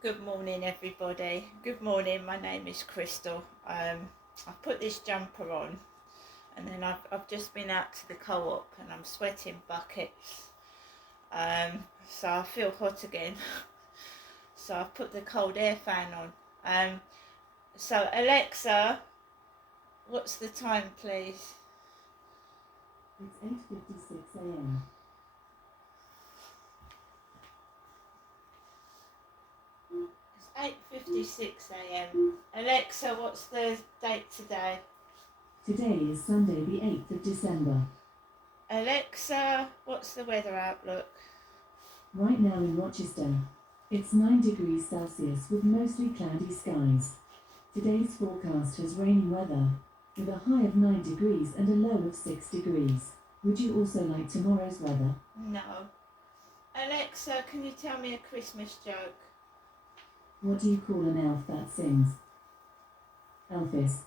Good morning, everybody. Good morning. My name is Crystal. I've put this jumper on, and then I've just been out to the co-op, and I'm sweating buckets. So I feel hot again. So I've put the cold air fan on. So Alexa, what's the time, please? It's 8:56 a.m. It's 8:56 a.m. Alexa, what's the date today? Today is Sunday, the 8th of December. Alexa, what's the weather outlook? Right now in Rochester, it's 9 degrees Celsius with mostly cloudy skies. Today's forecast has rainy weather, with a high of 9 degrees and a low of 6 degrees. Would you also like tomorrow's weather? No. Alexa, can you tell me a Christmas joke? What do you call an elf that sings? Elvis.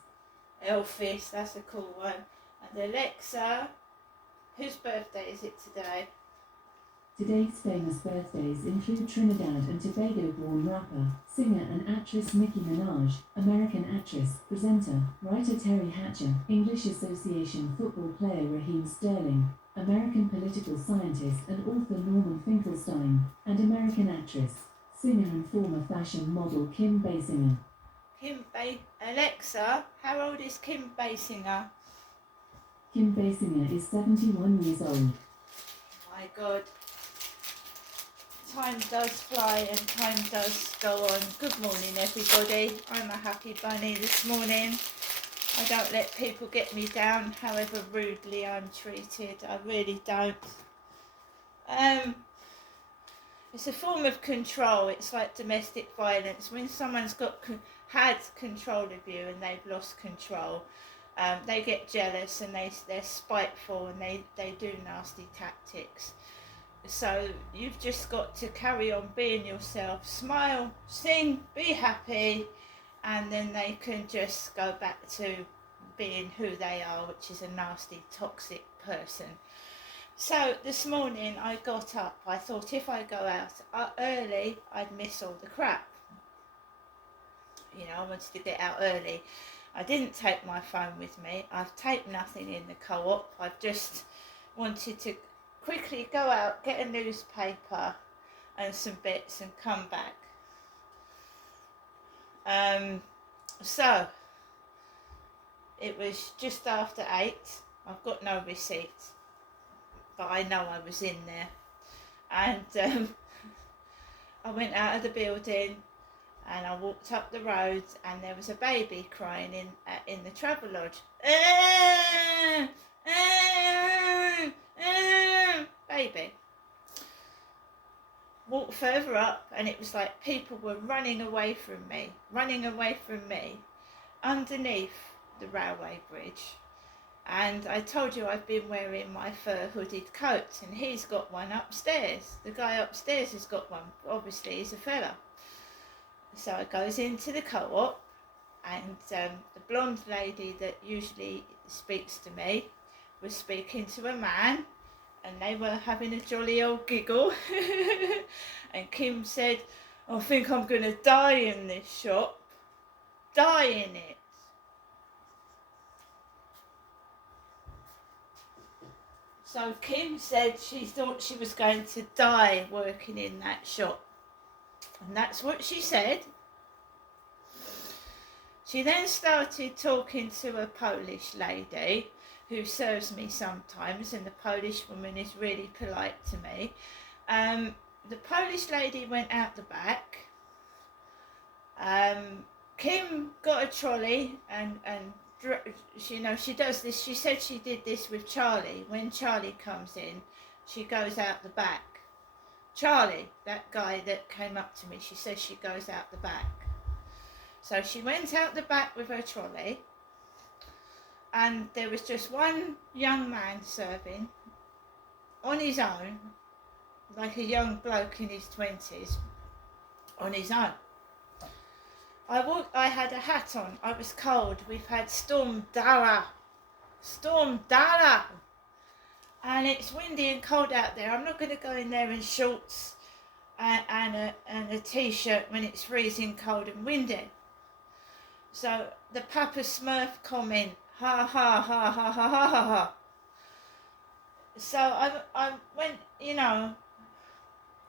Elvis, that's a cool one. And Alexa, whose birthday is it today? Today's famous birthdays include Trinidad and Tobago-born rapper, singer and actress Nicki Minaj, American actress, presenter, writer Terry Hatcher, English Association football player Raheem Sterling, American political scientist and author Norman Finkelstein, and American actress, singer and former fashion model Kim Basinger. Alexa, how old is Kim Basinger? Kim Basinger is 71 years old. My God. Time does fly and time does go on. Good morning, everybody. I'm a happy bunny this morning. I don't let people get me down, however rudely I'm treated. I really don't. It's a form of control. It's like domestic violence. When someone's had control of you and they've lost control, they get jealous and they're spiteful and they do nasty tactics. So you've just got to carry on being yourself, smile, sing, be happy, and then they can just go back to being who they are, which is a nasty, toxic person. So this morning I got up. I thought if I go out early, I'd miss all the crap. You know, I wanted to get out early. I didn't take my phone with me. I've taped nothing in the co-op. I've just wanted to quickly go out, get a newspaper and some bits and come back. So it was just after 8. I've got no receipt, but I know I was in there. And I went out of the building and I walked up the road and there was a baby crying in the travel lodge. Baby. Walked further up and it was like people were running away from me underneath the railway bridge. And I told you I've been wearing my fur hooded coat and he's got one upstairs. The guy upstairs has got one. Obviously he's a fella. So I goes into the co-op and the blonde lady that usually speaks to me was speaking to a man and they were having a jolly old giggle. And Kim said, I think I'm going to die in this shop. Die in it. So Kim said she thought she was going to die working in that shop. And that's what she said. She then started talking to a Polish lady who serves me sometimes, and the Polish woman is really polite to me. The Polish lady went out the back. Kim got a trolley and she does this. She said she did this with Charlie. When Charlie comes in, she goes out the back. Charlie, that guy that came up to me, she says she goes out the back. So she went out the back with her trolley and there was just one young man serving on his own, like a young bloke in his 20s, on his own. I had a hat on, I was cold, we've had Storm Dara, and it's windy and cold out there. I'm not going to go in there in shorts and a t-shirt when it's freezing cold and windy. So the Papa Smurf comment, ha ha ha ha ha ha ha ha. So I went,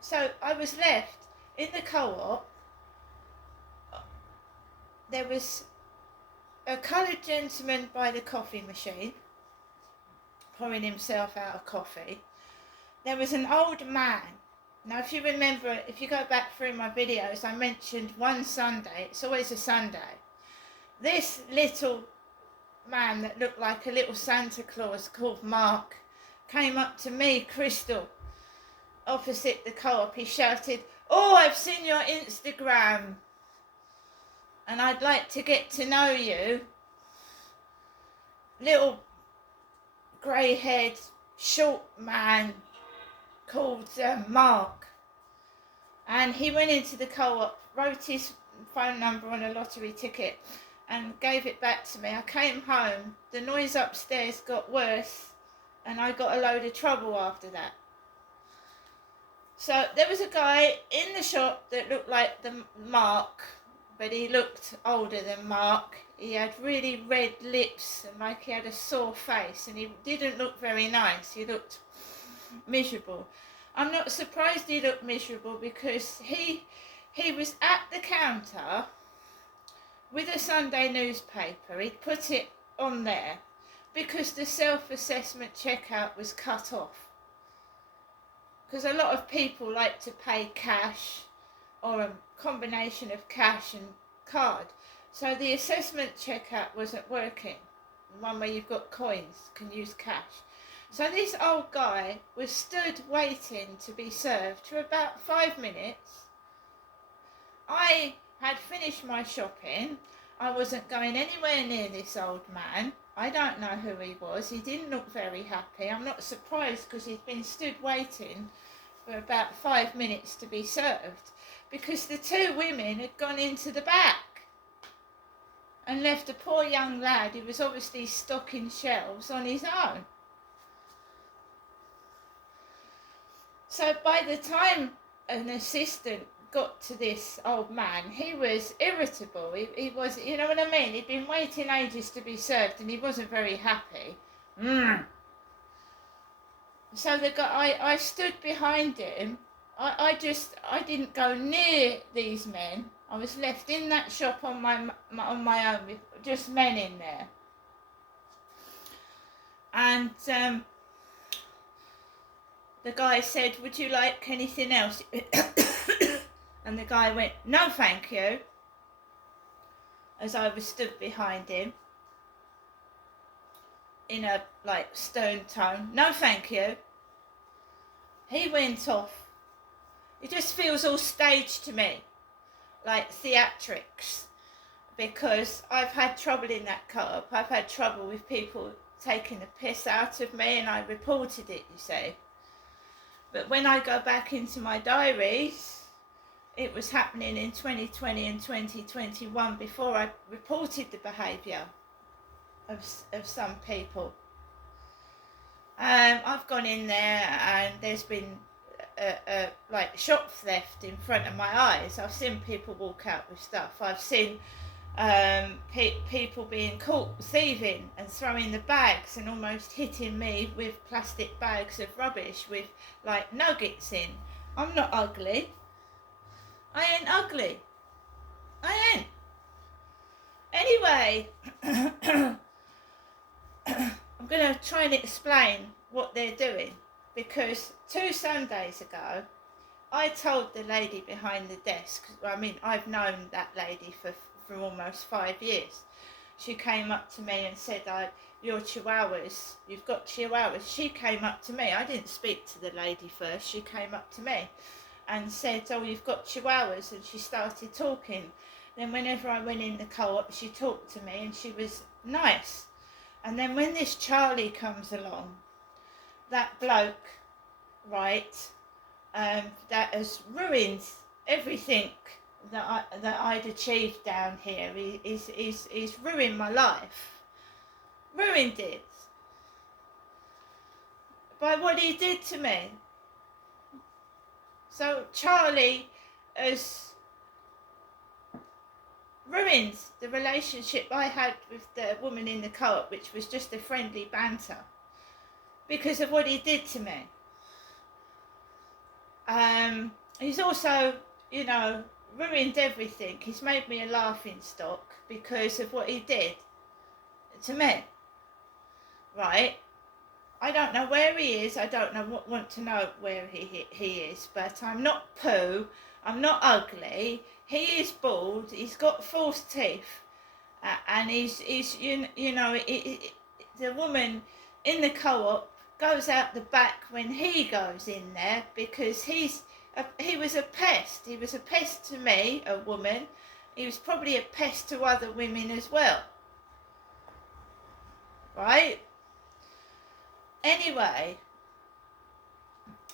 so I was left in the co-op. There was a coloured gentleman by the coffee machine, pouring himself out a coffee. There was an old man. Now, if you remember, if you go back through my videos, I mentioned one Sunday, it's always a Sunday, this little man that looked like a little Santa Claus called Mark came up to me, Crystal, opposite the co-op. He shouted, "Oh, I've seen your Instagram and I'd like to get to know you." Little grey-haired, short man called Mark. And he went into the co-op, wrote his phone number on a lottery ticket and gave it back to me. I came home, the noise upstairs got worse and I got a load of trouble after that. So there was a guy in the shop that looked like the Mark, but he looked older than Mark. He had really red lips and like he had a sore face, and he didn't look very nice. He looked miserable. I'm not surprised he looked miserable because he was at the counter with a Sunday newspaper. He'd put it on there because the self-assessment checkout was cut off. Because a lot of people like to pay cash or a combination of cash and card. So the assessment checkout wasn't working. The one where you've got coins, can use cash. So this old guy was stood waiting to be served for about 5 minutes. I had finished my shopping. I wasn't going anywhere near this old man. I don't know who he was. He didn't look very happy. I'm not surprised because he'd been stood waiting for about 5 minutes to be served because the two women had gone into the back and left a poor young lad who was obviously stocking shelves on his own. So by the time an assistant got to this old man, he was irritable. He was, you know what I mean? He'd been waiting ages to be served and he wasn't very happy. So the guy, I stood behind him. I didn't go near these men. I was left in that shop on my own with just men in there. And the guy said, "Would you like anything else?" And the guy went, "No, thank you," as I was stood behind him in a stern tone. "No, thank you." He went off. It just feels all staged to me, like theatrics, because I've had trouble in that co-op. I've had trouble with people taking the piss out of me, and I reported it, you see. But when I go back into my diaries, it was happening in 2020 and 2021 before I reported the behaviour of some people. I've gone in there and there's been shop theft in front of my eyes. I've seen people walk out with stuff. I've seen people being caught thieving and throwing the bags and almost hitting me with plastic bags of rubbish with nuggets in. I'm not ugly. I ain't ugly. I ain't. Anyway, I'm going to try and explain what they're doing, because 2 Sundays ago I told the lady behind the desk, I've known that lady for almost 5 years. She came up to me and said, "Your chihuahuas, you've got chihuahuas." She came up to me. I didn't speak to the lady first. She came up to me and said, "Oh, you've got chihuahuas," and she started talking. Then whenever I went in the co-op, she talked to me and she was nice. And then when this Charlie comes along, that bloke, that has ruined everything that I'd achieved down here. He's ruined my life. Ruined it. By what he did to me. So Charlie has ruined the relationship I had with the woman in the co-op, which was just a friendly banter, because of what he did to me. He's also, you know, ruined everything. He's made me a laughing stock because of what he did to me. Right? I don't know where he is. I don't want to know where he is. But I'm not Pooh. I'm not ugly. He is bald. He's got false teeth, and he's the woman in the co-op goes out the back when he goes in there because he was a pest. He was a pest to me, a woman. He was probably a pest to other women as well. Right? Anyway,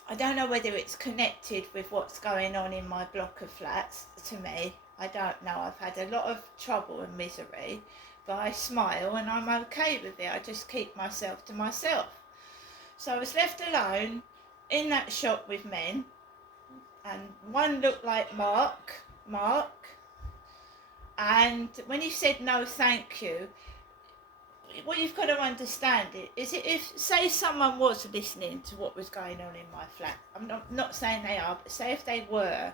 I don't know whether it's connected with what's going on in my block of flats to me. I don't know. I've had a lot of trouble and misery, but I smile and I'm okay with it. I just keep myself to myself. So I was left alone in that shop with men, and one looked like Mark, and when he said no thank you, what you've got to understand is if, say, someone was listening to what was going on in my flat, I'm not saying they are, but say if they were,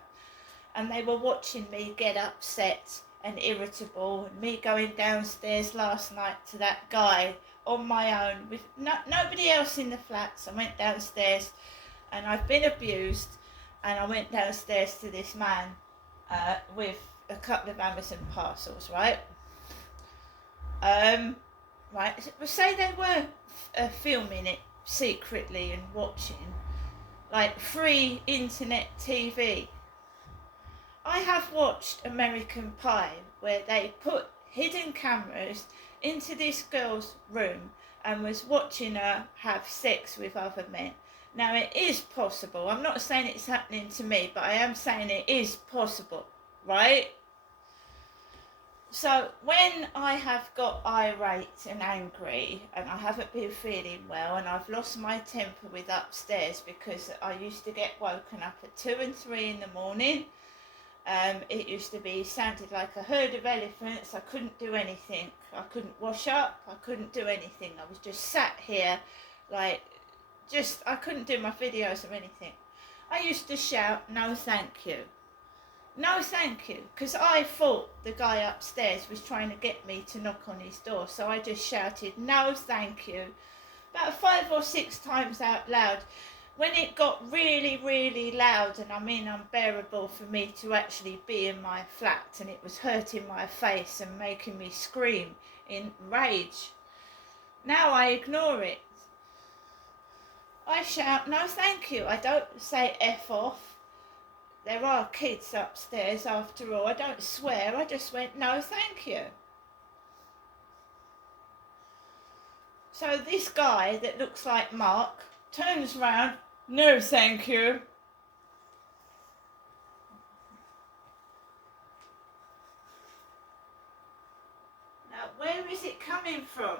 and they were watching me get upset and irritable, and me going downstairs last night to that guy on my own with nobody else in the flats. I went downstairs and I've been abused, and I went downstairs to this man with a couple of Amazon parcels, right? Right, say they were filming it secretly and watching, like free internet TV. I have watched American Pie, where they put hidden cameras into this girl's room and was watching her have sex with other men. Now, it is possible. I'm not saying it's happening to me, but I am saying it is possible, right? So when I have got irate and angry and I haven't been feeling well and I've lost my temper with upstairs, because I used to get woken up at 2 and 3 in the morning. It used to be, sounded like a herd of elephants. I couldn't do anything. I couldn't wash up. I couldn't do anything. I was just sat here like, I couldn't do my videos or anything. I used to shout, no thank you. No thank you, because I thought the guy upstairs was trying to get me to knock on his door, so I just shouted no thank you about 5 or 6 times out loud. When it got really, really loud, and I mean unbearable for me to actually be in my flat, and it was hurting my face and making me scream in rage, now I ignore it. I shout no thank you. I don't say F off. There are kids upstairs after all. I don't swear. I just went, no, thank you. So this guy that looks like Mark turns round, no, thank you. Now, where is it coming from?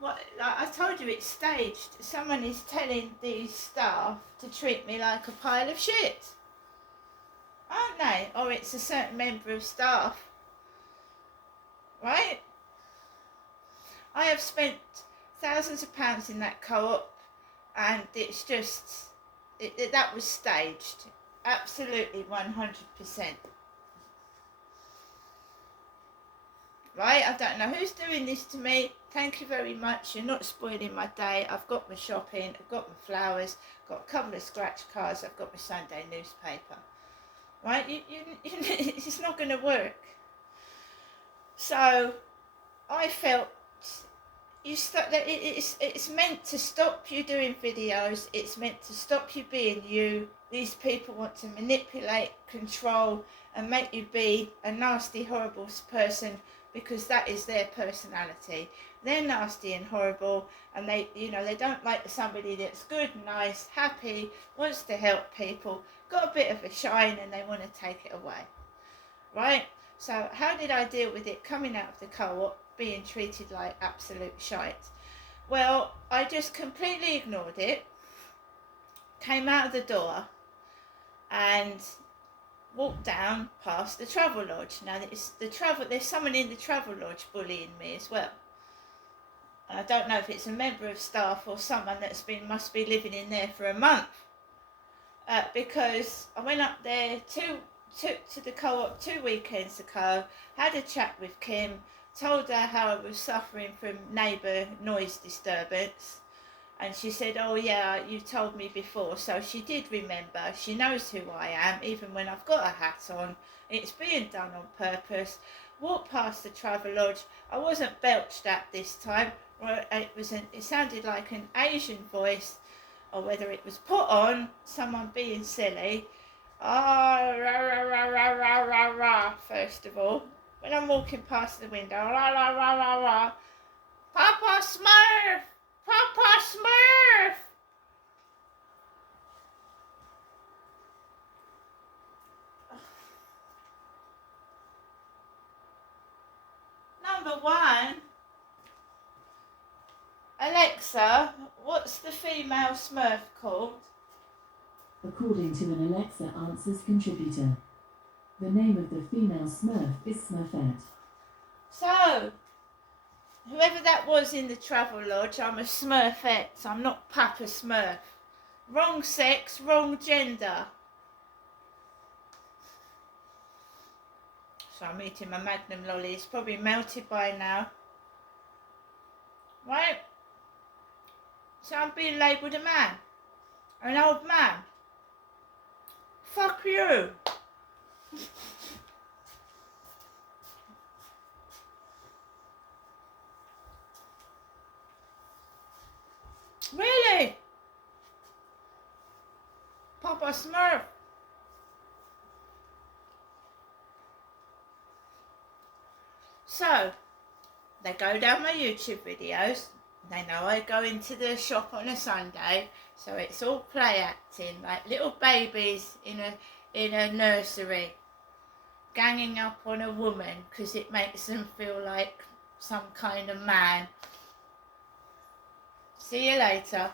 What, like I told you, it's staged. Someone is telling these staff to treat me like a pile of shit, aren't they? Or it's a certain member of staff, right? I have spent thousands of pounds in that co-op, and it's just, that was staged, absolutely 100%. Right, I don't know who's doing this to me. Thank you very much. You're not spoiling my day. I've got my shopping, I've got my flowers, got a couple of scratch cards, I've got my Sunday newspaper. Right, it's not going to work. So I felt it's meant to stop you doing videos. It's meant to stop you being you. These people want to manipulate, control, and make you be a nasty, horrible person, because that is their personality. They're nasty and horrible, and they don't like somebody that's good, nice, happy, wants to help people, got a bit of a shine, and they want to take it away. Right? So how did I deal with it coming out of the co-op, being treated like absolute shite? Well, I just completely ignored it, came out of the door, walked down past the travel lodge. Now there's someone in the travel lodge bullying me as well. I don't know if it's a member of staff or someone must be living in there for a month. Because I went up there to the co-op 2 weekends ago, had a chat with Kim, told her how I was suffering from neighbour noise disturbance, and she said, oh yeah, you told me before. So she did remember. She knows who I am, even when I've got a hat on. It's being done on purpose. Walked past the travel lodge. I wasn't belched at this time. It sounded like an Asian voice, or whether it was put on, someone being silly. Ah, rah, rah, rah, rah, rah, rah, rah, first of all. When I'm walking past the window, rah, rah, rah, rah, rah. Papa Smurf! Papa Smurf! Number one, Alexa, what's the female Smurf called? According to an Alexa Answers contributor, the name of the female Smurf is Smurfette. So, whoever that was in the travel lodge, I'm a Smurfette. I'm not Papa Smurf. Wrong sex, wrong gender. So I'm eating my Magnum lolly. It's probably melted by now. Right? So I'm being labelled a man. An old man. Fuck you. Really? Papa Smurf. So, they go down my YouTube videos. They know I go into the shop on a Sunday, so it's all play acting, like little babies in a nursery, ganging up on a woman because it makes them feel like some kind of man. See you later.